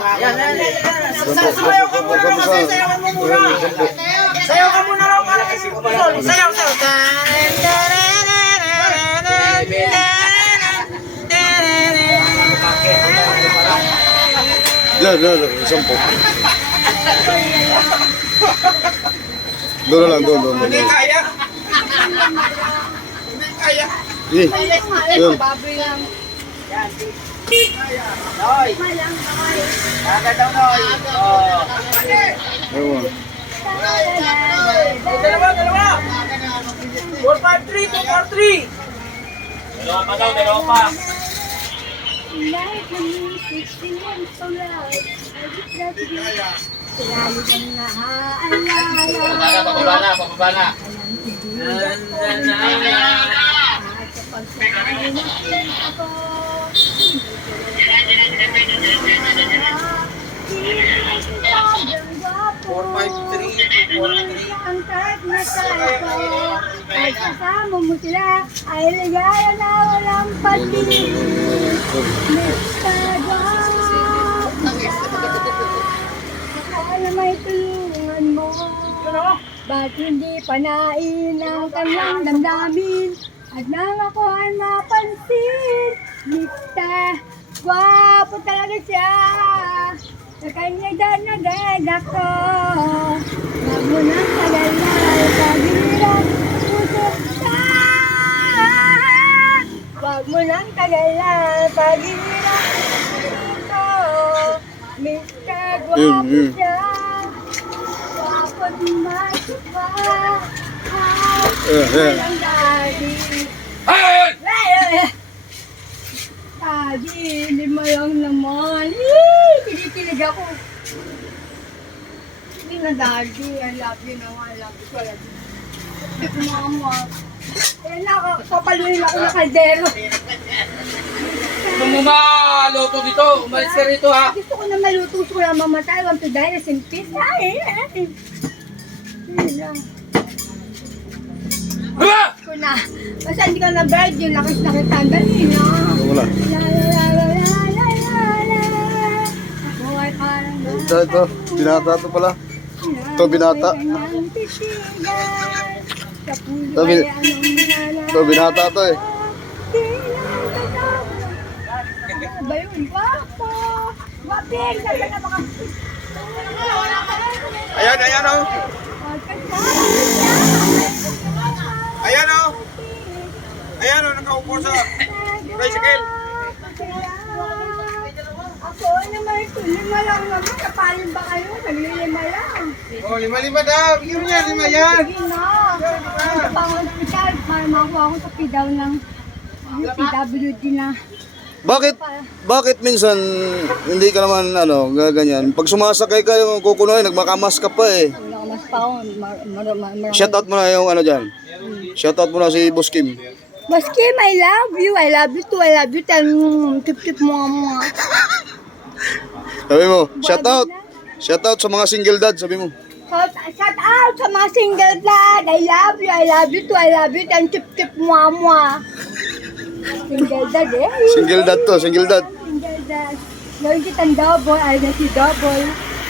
Yan. Sayaw ka muna raw kasi sayawan mo muna. Sayaw ka muna raw para kasi sayaw. Yan, sampo. Doon lang. Hindi kaya. Yun. Baboy lang. Noy. Agad daw, Noy. Ewan. Dalawa. 453, 243. Dalawa pa. Like the music, singing so loud. I just love you. Lalo kang naaalala. Pababa na. At kapag sa'yo natin ako, sobrang gwapo. 453, 243. Ang kahit nasal ko, ay kasama mo sila, ay ligaya na walang pag-ibig. Mr. Baka na may tulungan mo. Ba't hindi panain ang kanyang damdamin? At nang ako ay mapansin, Mr. Gwapo talaga siya. Sa kanya dyan nagad ako. Wag mo nang tagal na pag-hirap puso ka. Wag mo nang tagal na pag-hirap puso. Mr. Gwapo siya. Gwapo di masuka. Walang daddy. Daddy, hindi mo lang naman. Kinikilig ako. Hindi na daddy. I love you naman. I love you. I love you. Mama. Kaya papaluin ako ng kaldero. Gusto mo maluto dito? Umalis ka rito ha. Gusto ko na maluto. Gusto ko na mamatay. Want to die. Rest in peace. Ay. Hindi lang. Ko na. Basta hindi ka na bird. Yung lakis-lakis tandali na. Wala. Ako ay parang Ito. Binata ito pala. Ito, binata. Ito, binata ito eh. Ano ba yun? Guwapo! Guwaping! Sabi na mga... Ayan o. Ayan o, nakaupo sa tricycle. Ako naman ito, lima lang naman. Kapalin ba kayo? Naglilima lang. O, lima daw. Bigyan niya, lima yan. Sige na. Sa pang-hospital, para makuha ako sa PDAW ng PWD na. Bakit minsan hindi ka naman gaganyan? Pag sumasakay ka yung kukunoy, nagmakamas ka pa eh. Wala ka mas pa ako. Shoutout mo na yung dyan. Shoutout mo na si Boss Kim. Mas Kim, I love you. I love you too. I love you. Tip-tip mo nga. Sabi mo, shoutout. Shoutout sa mga single dad, sabi mo. Shout out sa mga single dad. I love you. I love you too. I love you. Tip-tip mo nga. Single dad eh. Single dad to, single dad. Single dad. Gawin kitang double. I love you double.